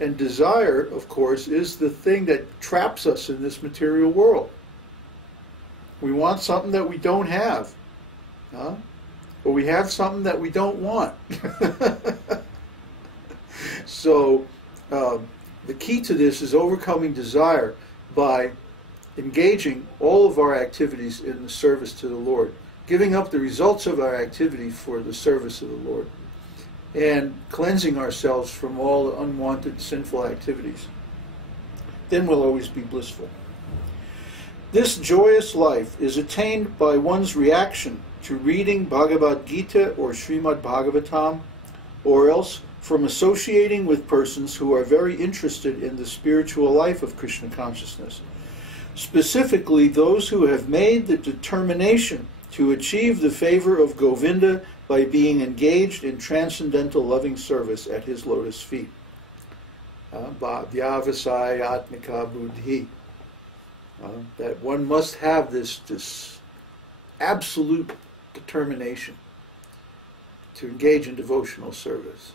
And desire, of course, is the thing that traps us in this material world. We want something that we don't have. Huh? Or we have something that we don't want. So the key to this is overcoming desire by engaging all of our activities in the service to the Lord, giving up the results of our activity for the service of the Lord, and cleansing ourselves from all unwanted sinful activities. Then we'll always be blissful. This joyous life is attained by one's reaction to reading Bhagavad Gita or Srimad Bhagavatam, or else from associating with persons who are very interested in the spiritual life of Krishna consciousness, specifically those who have made the determination to achieve the favor of Govinda by being engaged in transcendental loving service at his lotus feet. Vyabhicārī-bhāva-aggressive. That one must have this absolute determination to engage in devotional service.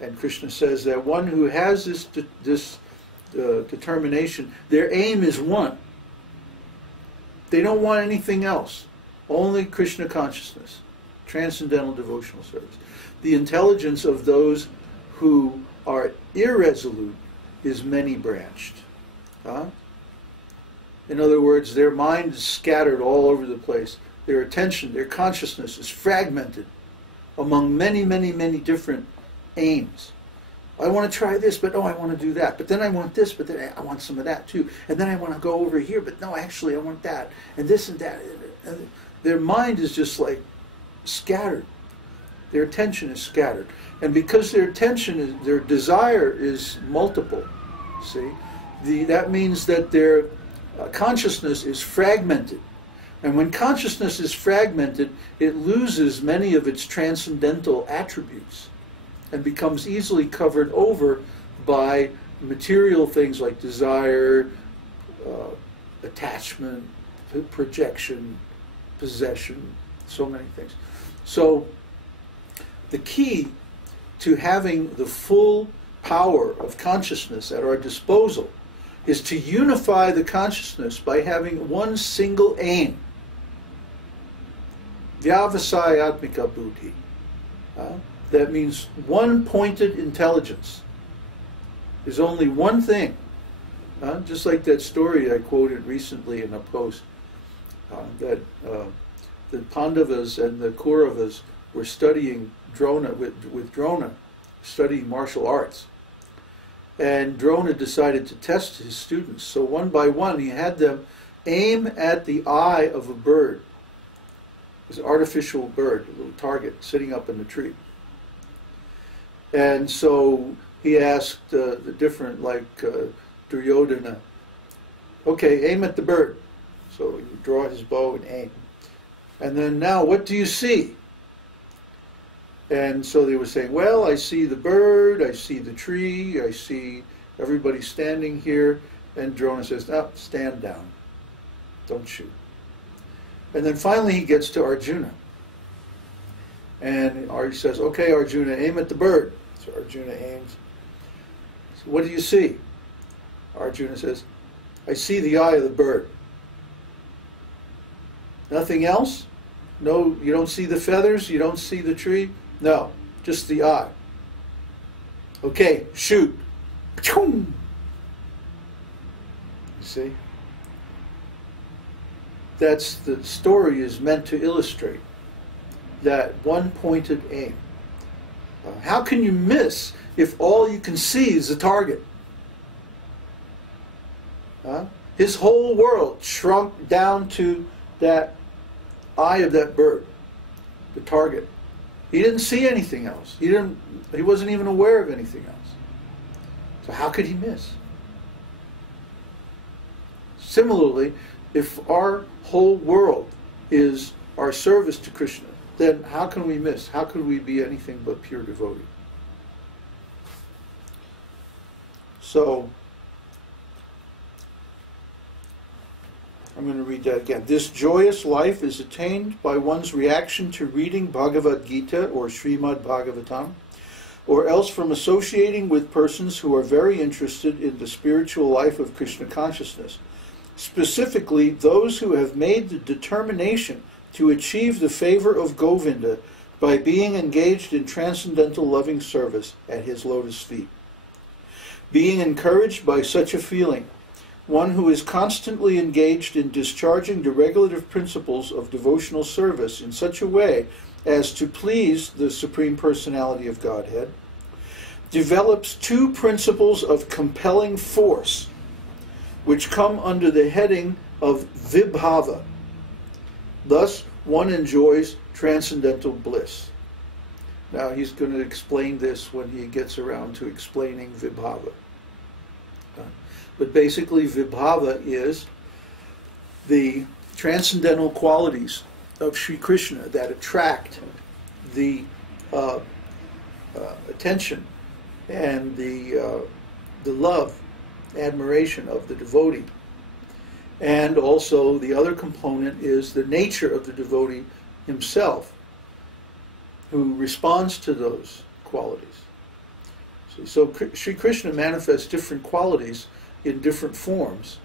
And Krishna says that one who has this determination, their aim is one. They don't want anything else. Only Krishna consciousness, transcendental devotional service. The intelligence of those who are irresolute is many-branched. In other words, their mind is scattered all over the place. Their attention, their consciousness is fragmented among many, many, many different aims. I want to try this, but no, I want to do that. But then I want this, but then I want some of that too. And then I want to go over here, but no, actually I want that. And this and that. And their mind is just like scattered. Their attention is scattered. And because their attention is, their desire is multiple, see, that means that their consciousness is fragmented. And when consciousness is fragmented, it loses many of its transcendental attributes and becomes easily covered over by material things like desire, attachment, projection, possession, so many things. So the key to having the full power of consciousness at our disposal is to unify the consciousness by having one single aim. Vyavasaya-atmika-buddhi. That means one pointed intelligence. There's only one thing. Just like that story I quoted recently in a post, that the Pandavas and the Kauravas were studying Drona, with Drona, studying martial arts. And Drona decided to test his students. So one by one he had them aim at the eye of a bird. It was an artificial bird, a little target sitting up in the tree. And so he asked the different, like Duryodhana, okay, aim at the bird. So you draw his bow and aim. And then now, what do you see? And so they were saying, well, I see the bird, I see the tree, I see everybody standing here. And Drona says, no, stand down. Don't shoot. And then finally he gets to Arjuna. And he says, okay, Arjuna, aim at the bird. So Arjuna aims. So what do you see? Arjuna says, I see the eye of the bird. Nothing else? No, you don't see the feathers? You don't see the tree? No, just the eye. Okay, shoot. You see? That's the story is meant to illustrate that one pointed aim. How can you miss if all you can see is the target? His whole world shrunk down to that eye of that bird, the target. He didn't see anything else. He wasn't even aware of anything else. So how could he miss? Similarly, if our whole world is our service to Krishna, then how can we miss? How could we be anything but pure devotee? So, I'm going to read that again. This joyous life is attained by one's reaction to reading Bhagavad Gita or Srimad Bhagavatam, or else from associating with persons who are very interested in the spiritual life of Krishna consciousness, specifically those who have made the determination to achieve the favor of Govinda by being engaged in transcendental loving service at his lotus feet. Being encouraged by such a feeling, one who is constantly engaged in discharging the regulative principles of devotional service in such a way as to please the Supreme Personality of Godhead, develops two principles of compelling force, which come under the heading of vibhāva. Thus, one enjoys transcendental bliss. Now, he's going to explain this when he gets around to explaining vibhāva. But basically, vibhāva is the transcendental qualities of Sri Krishna that attract the attention and the love, admiration of the devotee. And also the other component is the nature of the devotee himself, who responds to those qualities. So Sri Krishna manifests different qualities in different forms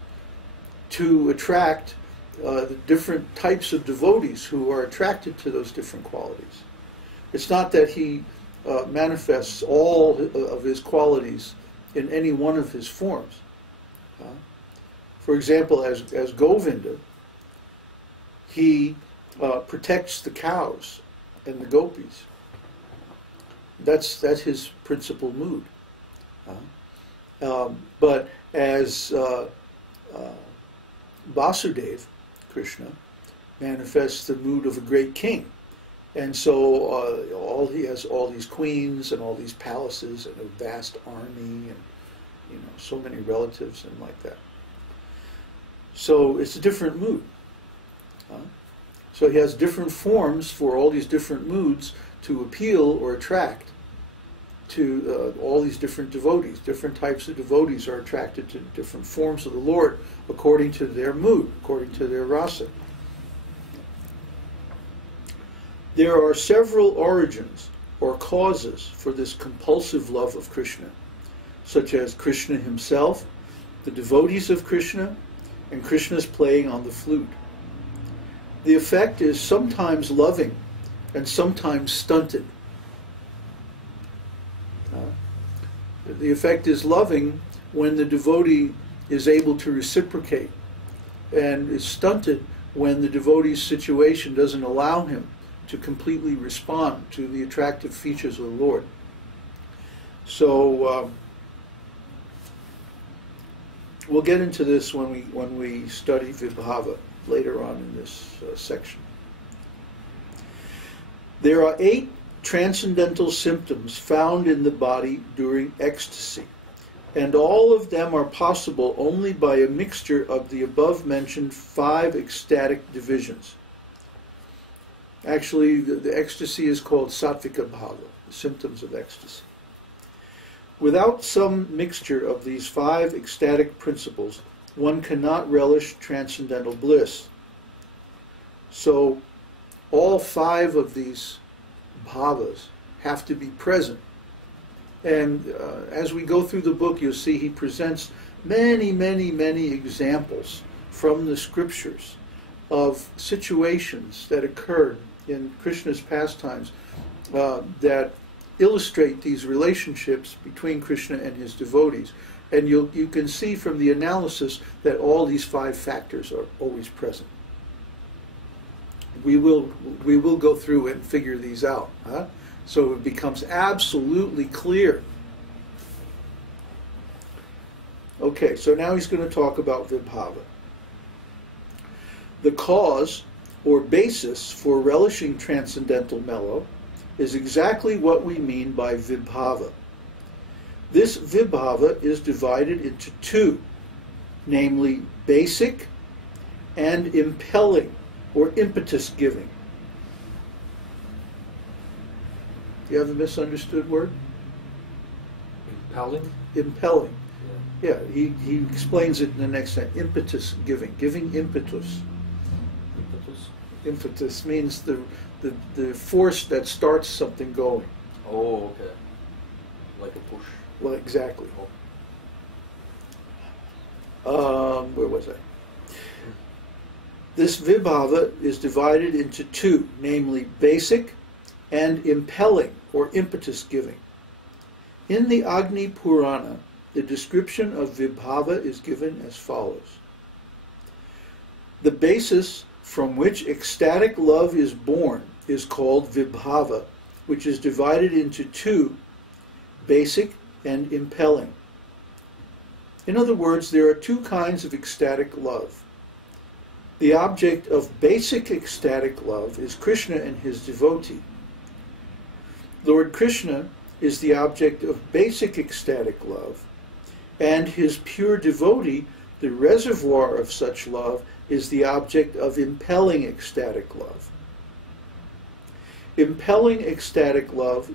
to attract the different types of devotees who are attracted to those different qualities. It's not that he manifests all of his qualities in any one of his forms. For example, as Govinda, he protects the cows and the gopis. That's his principal mood. But as Vasudeva, Krishna, manifests the mood of a great king. And so he has all these queens and all these palaces and a vast army and so many relatives and like that. So it's a different mood. So he has different forms for all these different moods to appeal or attract to all these different devotees. Different types of devotees are attracted to different forms of the Lord according to their mood, according to their rasa. There are several origins or causes for this compulsive love of Krishna, such as Krishna himself, the devotees of Krishna, and Krishna's playing on the flute. The effect is sometimes loving and sometimes stunted. The effect is loving when the devotee is able to reciprocate, and is stunted when the devotee's situation doesn't allow him to completely respond to the attractive features of the Lord. So we'll get into this when we study vibhāva later on in this section. There are 8 transcendental symptoms found in the body during ecstasy, and all of them are possible only by a mixture of the above-mentioned 5 ecstatic divisions. Actually, the ecstasy is called sāttvika-bhāva, the symptoms of ecstasy. Without some mixture of these 5 ecstatic principles, one cannot relish transcendental bliss. So, all 5 of these bhavas have to be present. And as we go through the book, you'll see he presents many, many, many examples from the scriptures of situations that occurred in Krishna's pastimes that illustrate these relationships between Krishna and his devotees. And you can see from the analysis that all these 5 factors are always present. We will go through and figure these out. So it becomes absolutely clear. Okay, so now he's going to talk about vibhāva. The cause or basis for relishing transcendental mellow is exactly what we mean by vibhāva. This vibhāva is divided into 2, namely basic and impelling or impetus giving. Do you have a misunderstood word? Impelling? Impelling. Yeah, he explains it in the next sentence. Impetus giving. Giving impetus. Impetus? Impetus means the force that starts something going. Oh, okay. Like a push. Well, exactly. Where was I? This vibhāva is divided into two, namely basic and impelling or impetus giving. In the Agni Purana, the description of vibhāva is given as follows. The basis from which ecstatic love is born is called vibhāva, which is divided into two, basic and impelling. In other words, there are two kinds of ecstatic love. The object of basic ecstatic love is Krishna and his devotee. Lord Krishna is the object of basic ecstatic love, and his pure devotee, the reservoir of such love, is the object of impelling ecstatic love. Impelling ecstatic love